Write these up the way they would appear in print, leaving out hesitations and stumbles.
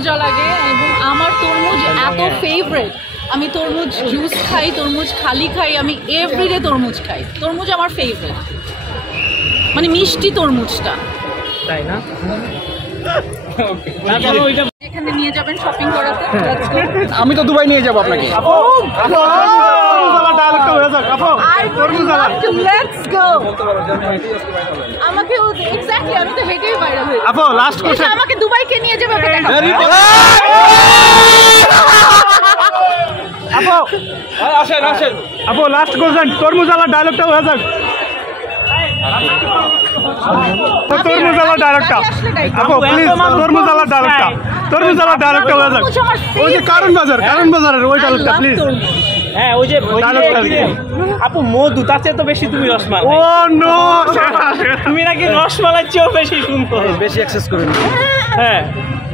মজা লাগে এবং আমার তরমুজ এত ফেভারিট। আমি তরমুজ জুস খাই, তরমুজ খালি খাই, আমি এভরিডে তরমুজ খাই। তরমুজ আমার ফেভারিট, মানে মিষ্টি তরমুজটা, তাই না? এখানে নিয়ে যাবেন শপিং করাতে। আমি তো দুবাই নিয়ে যাবো আপনাকে। আমাকে এক্স্যাক্টলি, আমি তো হেঁটেই বাইরে হই। আপু লাস্ট কোশ্চেন, আমাকে দুবাইকে নিয়ে যাবে। আপু আসেন আসেন। আপু লাস্ট কোশ্চেন, তরমুজালা ডায়লগটা হয়ে যাক। তরমুজালা ডায়লগটা আপু প্লিজ, তরমুজালা ডায়লগটা, তরমুজালা ডায়লগটা হয়ে যাক। ওই যে কারণ বাজারের ওই ডায়লগটা প্লিজ। হ্যাঁ ওই যে আপু মধু, তার চেয়ে তো বেশি তুমি রসমালাই। ও নো, তুমি নাকি রসমালাই চেয়েও বেশি সুন্দর, বেশি অ্যাক্সেস করে নি। হ্যাঁ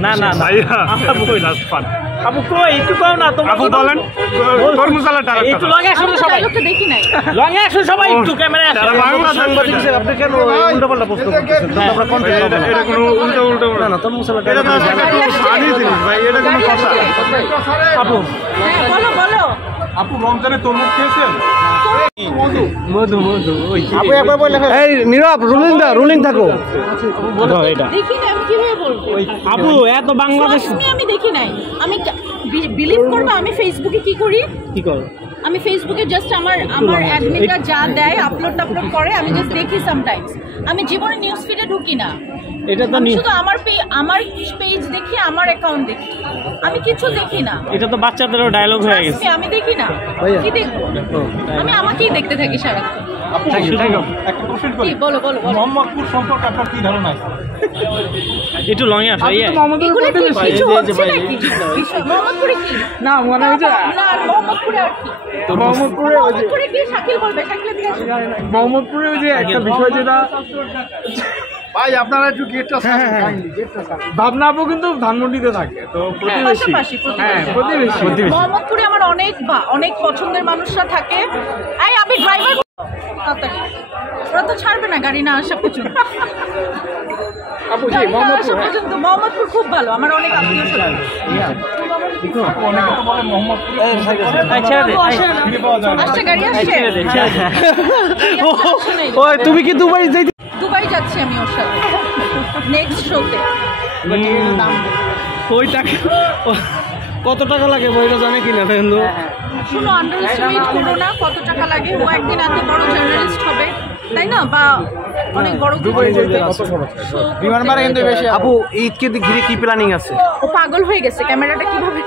না না ভাইয়া আপু লাস্ট ফান। আপু কই একটু কও না তোমার। আপু বলেন তরমুজালা ডায়লগটা। একটু লং অ্যাকশন সবাই, ডায়লগটা দেখি নাই। লং অ্যাকশন সবাই একটু ক্যামেরায় আসো। সাংবাদিক হিসেবে আপনি কেন উল্টোপাল্টা প্রশ্ন করতেছেন? আমরা কনফিউজ হব। এটা কোনো উল্টো না না, তরমুজালা ডায়লগটা জানি জিনিস ভাই, এটা কোনো কথা। আপু বলো বলো। আপু রমজানে তরমুজ খেয়েছেন? মধু ওই আপু একবার বলে এই নীরব রুলিং থাকো। বলো এটা দেখি না, আমি কিভাবে বলবো? আপু এত বাংলাদেশ আমি দেখি নাই। আমি বিলিভ করবো, আমি ফেসবুকে কি করি, কি করো? আমি ফেসবুকে জাস্ট আমার অ্যাডমিনরা যা দেয় আপলোড করে, আমি জাস্ট দেখি সামটাইমস। আমি জীবনে নিউজ ফিডে ঢুকি না। এটা তো শুধু আমার পেজ দেখি, আমার অ্যাকাউন্ট দেখি, আমি কিছু দেখি না। এটা তো বাচ্চাদেরও ডায়লগ হয়ে গেছে। আমি দেখি না, কি দেখবো? আমি আমাকেই দেখতে থাকি সারাক্ষণ। একটা কোশ্চেন করি, বলো মোহাম্মদপুর সম্পর্কে আপনার কি ধারণা আছে? একটু লং এ আসো। এগুলো কি কিছু হচ্ছে নাকি? মোহাম্মদপুরে কি না মনে হচ্ছে না, মোহাম্মদপুরে আর কি? মোহাম্মদপুরে কি শাকিল বলবে? শাকিল দিকে মোহাম্মদপুরে ওই যে একটা বিষয় যেটা ভাই আপনারা একটু গেটটা ভাবনা আপু কিন্তু ধানমন্ডিতে থাকে, তো প্রতিবেশী। মোহাম্মদপুরে আমার অনেক পছন্দের মানুষরা থাকে। আমি ড্রাইভার, ওরা তো ছাড়বে না গাড়ি না আসা পর্যন্ত। মোহাম্মদপুর খুব ভালো, আমার অনেক আত্মীয় স্বজন। তুমি কি দুবাই যাচ্ছি আমি ওর সাথে নেক্সট শোতে। ওই টাকা কত টাকা লাগে বইটা জানে কিনা কিন্তু শুনো, আন্ডার এস্টিমেট করো না কত টাকা লাগে। ও একদিন এত বড় জার্নালিস্ট হবে, তাই না? বা অনেক বড় বিমান ভাড়া কিন্তু বেশি। আপু ঈদকে ঘিরে কি প্ল্যানিং আছে? ও পাগল হয়ে গেছে, ক্যামেরাটা কিভাবে?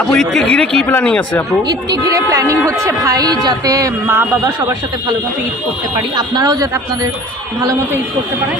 আপু ঈদকে ঘিরে কি প্ল্যানিং আছে? আপু ঈদকে ঘিরে প্ল্যানিং হচ্ছে ভাই, যাতে মা বাবা সবার সাথে ভালো মতো ঈদ করতে পারি, আপনারাও যাতে আপনাদের ভালো মতো ঈদ করতে পারেন।